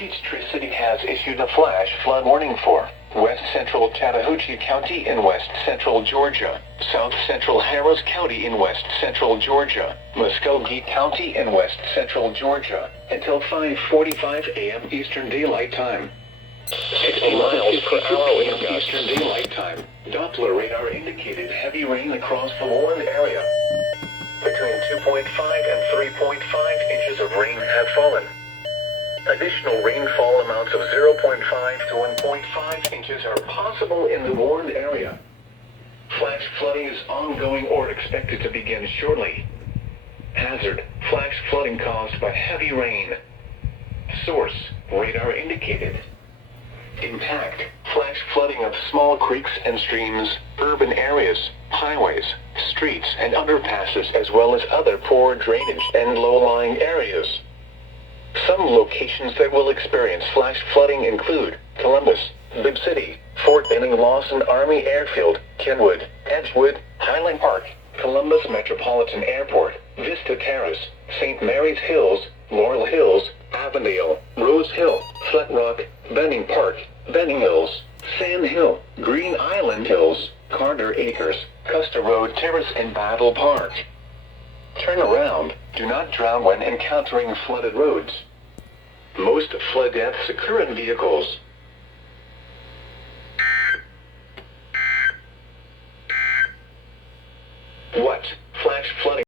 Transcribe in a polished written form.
Peachtree City has issued a flash flood warning for West Central Chattahoochee County in West Central Georgia, South Central Harris County in West Central Georgia, Muskogee County in West Central Georgia, until 5:45 a.m. Eastern Daylight Time. 60 miles per hour wind gusts. Eastern Daylight Time. Doppler radar indicated heavy rain across the warned area. Between 2.5 and 3.5 inches of rain have fallen. Additional rainfall amounts of 0.5 to 1.5 inches are possible in the warned area. Flash flooding is ongoing or expected to begin shortly. Hazard: flash flooding caused by heavy rain. Source: radar indicated. Impact: flash flooding of small creeks and streams, urban areas, highways, streets and underpasses, as well as other poor drainage and low-lying areas. Some locations that will experience flash flooding include Columbus, Bibb City, Fort Benning Lawson Army Airfield, Kenwood, Edgewood, Highland Park, Columbus Metropolitan Airport, Vista Terrace, St. Mary's Hills, Laurel Hills, Avondale, Rose Hill, Flat Rock, Benning Park, Benning Hills, Sand Hill, Green Island Hills, Carter Acres, Custer Road Terrace and Battle Park. Turn around. Do not drown when encountering flooded roads. Most flood deaths occur in vehicles.